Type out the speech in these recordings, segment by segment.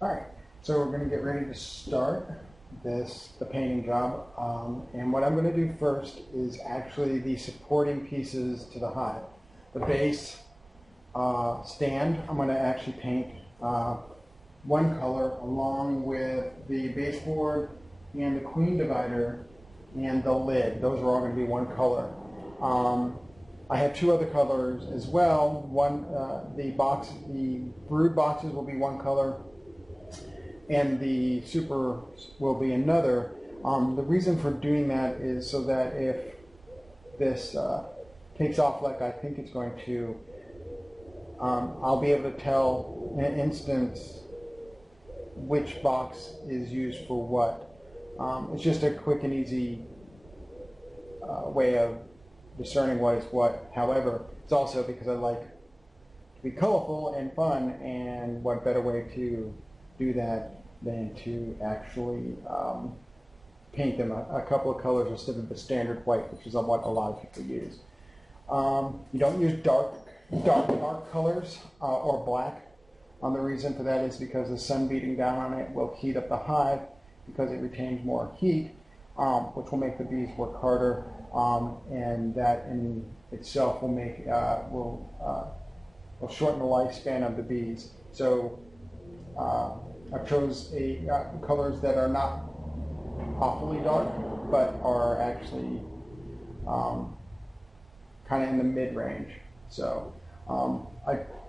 Alright, so we're going to get ready to start the painting job. And what I'm going to do first is actually the supporting pieces to the hive. The base stand, I'm going to actually paint one color along with the baseboard and the queen divider and the lid. Those are all going to be one color. I have two other colors as well. One, the brood boxes will be one color, and the super will be another. The reason for doing that is so that if this takes off like I think it's going to, I'll be able to tell in an instance which box is used for what. It's just a quick and easy way of discerning what is what. However, it's also because I like to be colorful and fun, and what better way to do that than to actually paint them a couple of colors instead of the standard white, which is what a lot of people use. You don't use dark colors or black. The reason for that is because the sun beating down on it will heat up the hive because it retains more heat, which will make the bees work harder, and that in itself will make will shorten the lifespan of the bees. So I chose colors that are not awfully dark, but are actually kind of in the mid-range. So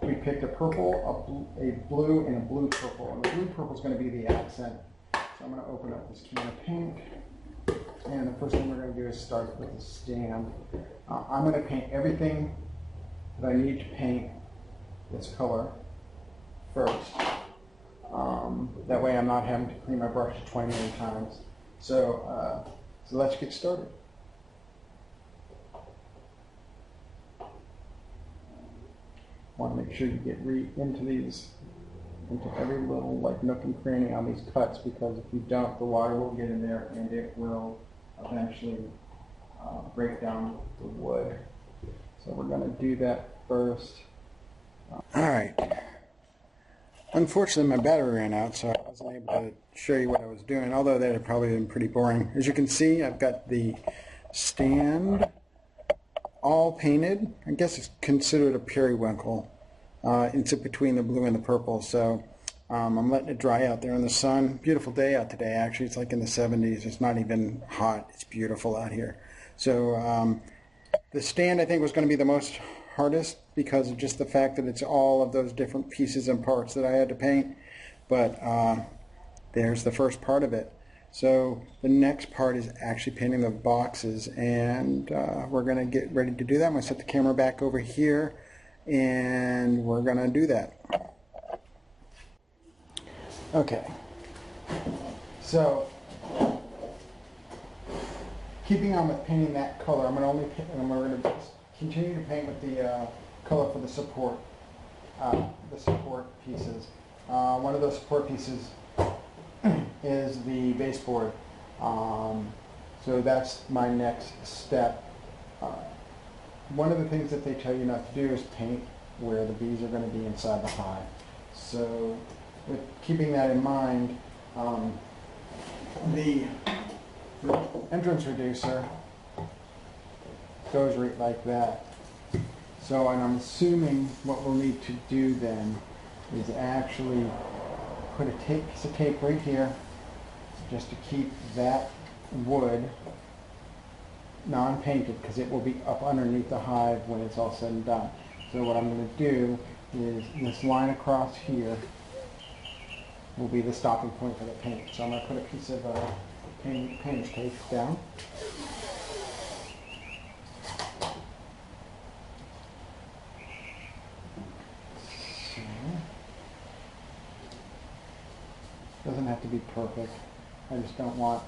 we picked a purple, a blue, and a blue purple. And the blue purple is going to be the accent. So I'm going to open up this can of paint. And the first thing we're going to do is start with the stand. I'm going to paint everything that I need to paint this color first. That way I'm not having to clean my brush 20 million times. So let's get started. Want to make sure you get into every little nook and cranny on these cuts, because if you don't, the water will get in there and it will eventually break down the wood. So we're going to do that first. All right. Unfortunately, my battery ran out, so I wasn't able to show you what I was doing, although that had probably been pretty boring. As you can see, I've got the stand all painted. I guess it's considered a periwinkle. It's between the blue and the purple, so I'm letting it dry out there in the sun. Beautiful day out today, actually. It's like in the 70s. It's not even hot. It's beautiful out here. So the stand, I think, was going to be the most hardest because of just the fact that it's all of those different pieces and parts that I had to paint. But there's the first part of it. So the next part is actually painting the boxes, and we're going to get ready to do that. I'm going to set the camera back over here, and we're going to do that. Okay. So keeping on with painting that color, I'm going to continue to paint with the color for the support pieces. One of those support pieces is the baseboard. So that's my next step. One of the things that they tell you not to do is paint where the bees are going to be inside the hive. So with keeping that in mind, the entrance reducer goes right like that. So, and I'm assuming what we'll need to do then is actually put a piece of tape right here just to keep that wood non-painted, because it will be up underneath the hive when it's all said and done. So what I'm going to do is this line across here will be the stopping point for the paint. So I'm going to put a piece of painter's tape down. Doesn't have to be perfect. I just don't want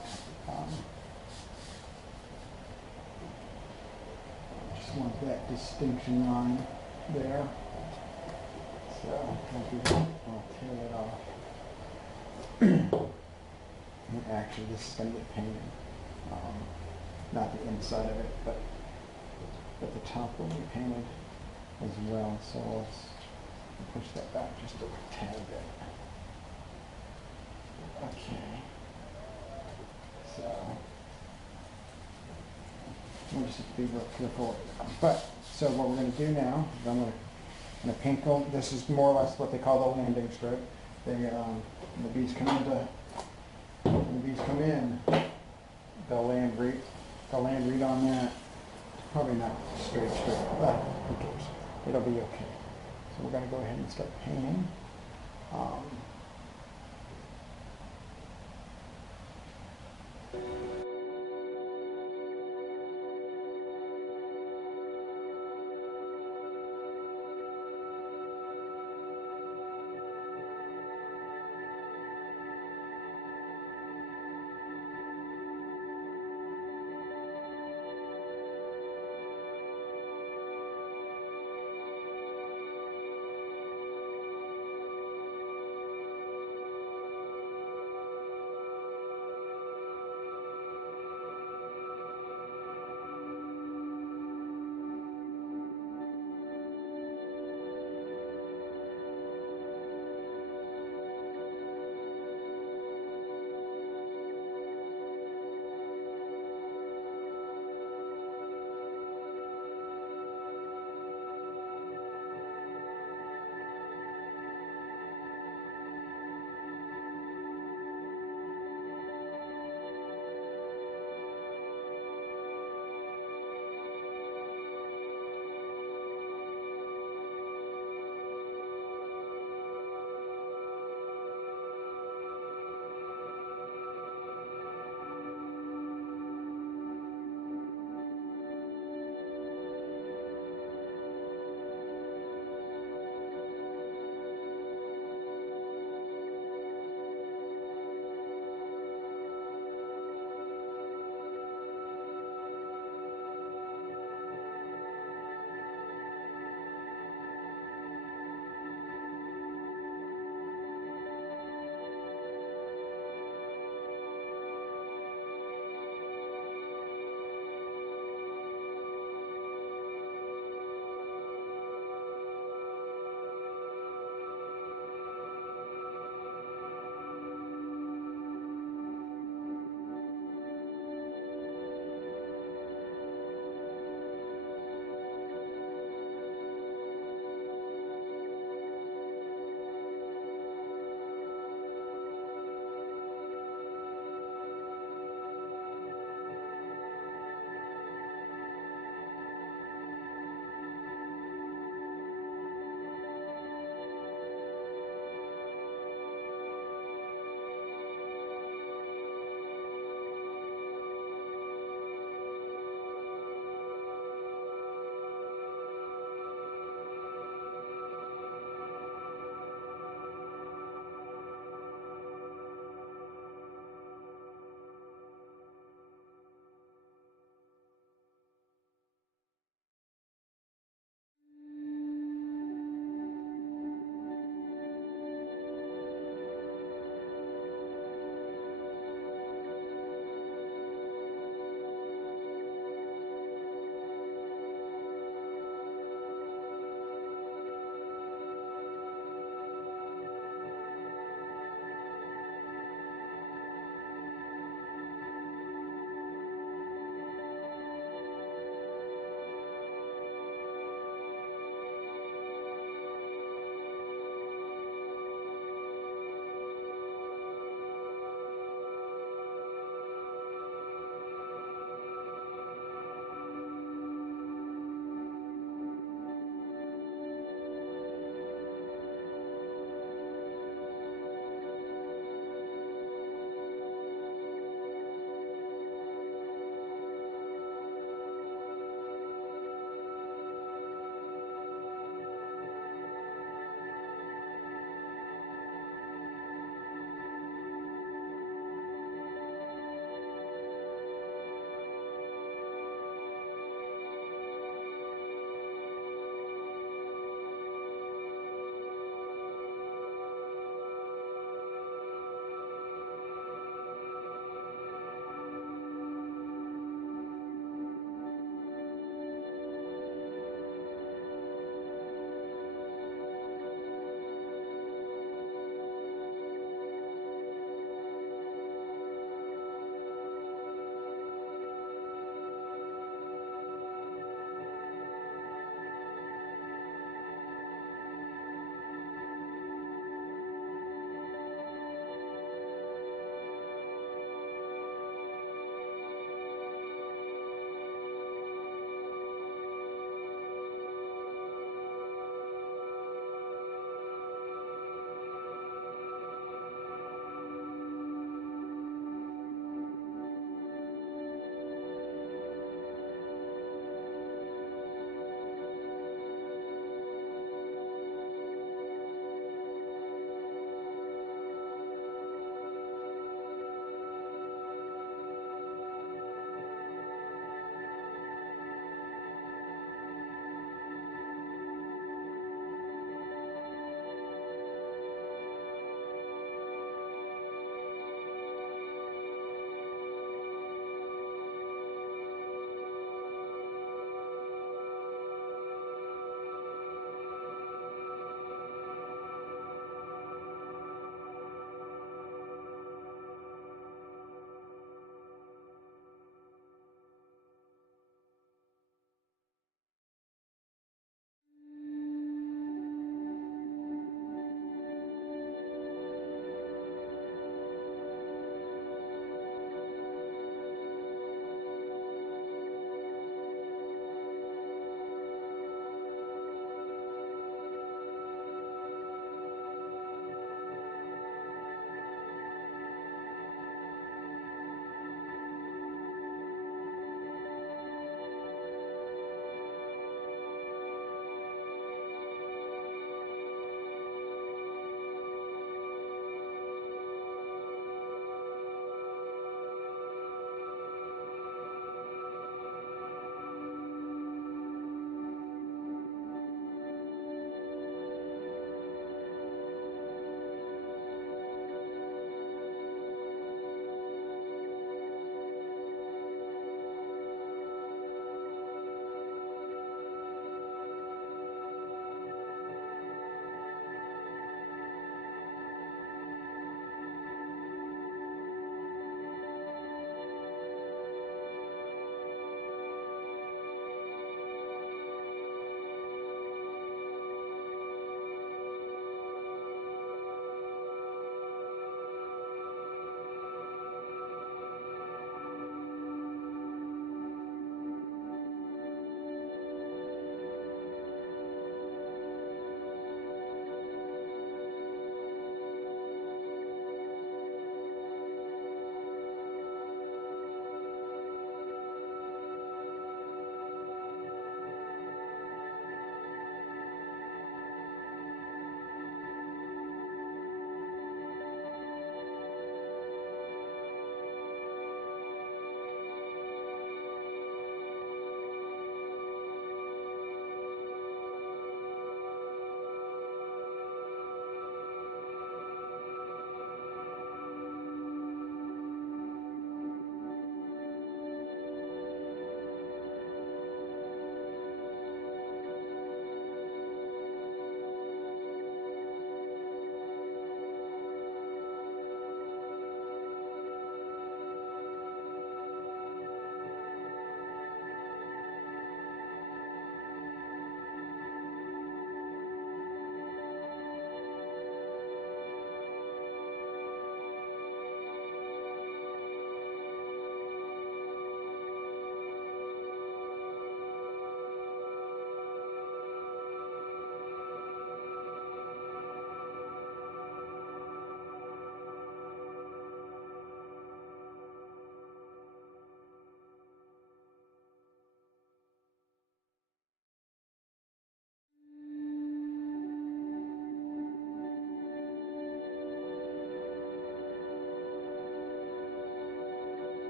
that distinction line there. So I'll tear it off. And actually, this is going to get painted. Not the inside of it, but the top will be painted as well. So let's push that back just a tad bit. Okay. So we'll just have to be real careful. But so what we're going to do now is I'm going to paint on. This is more or less what they call the landing strip. They when the bees come into when the bees come in, they'll land right on that. Probably not straight, but who cares? It'll be okay. So we're going to go ahead and start painting.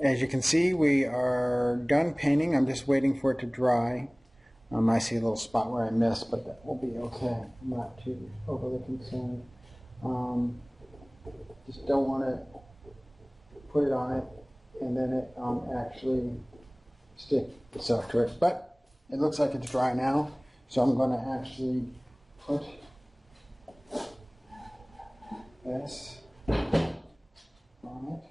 As you can see, we are done painting. I'm just waiting for it to dry. I see a little spot where I missed, but that will be okay. I'm not too overly concerned. Just don't want to put it on it and then it actually stick itself to it. But it looks like it's dry now, so I'm going to actually put this on it.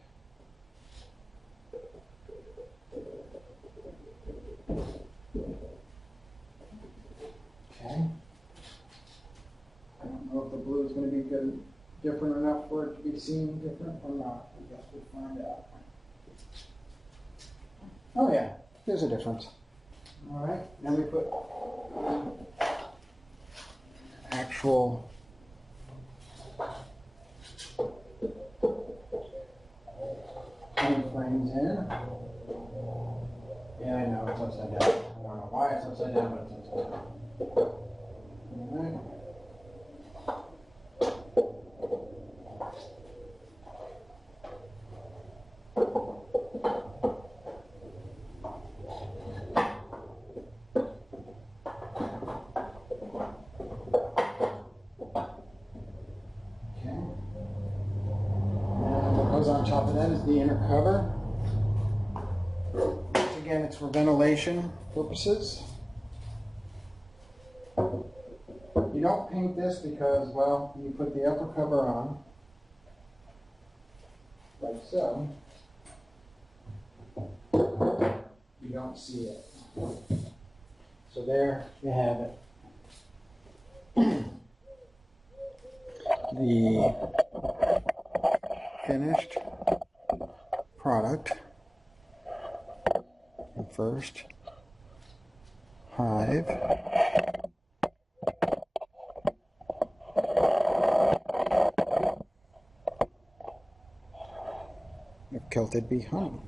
Okay. I don't know if the blue is going to be good, different enough for it to be seen different or not. I guess we'll find out. Oh yeah, there's a difference. All right, then we put actual frames in. Yeah, I know it's upside down. I don't know why it's upside down, but it's upside down. All right. On top of that is the inner cover. Again, it's for ventilation purposes. You don't paint this because, well, you put the upper cover on, like so. You don't see it. So there you have it. The finished product. And first, Hive. Of Celtic bee honey.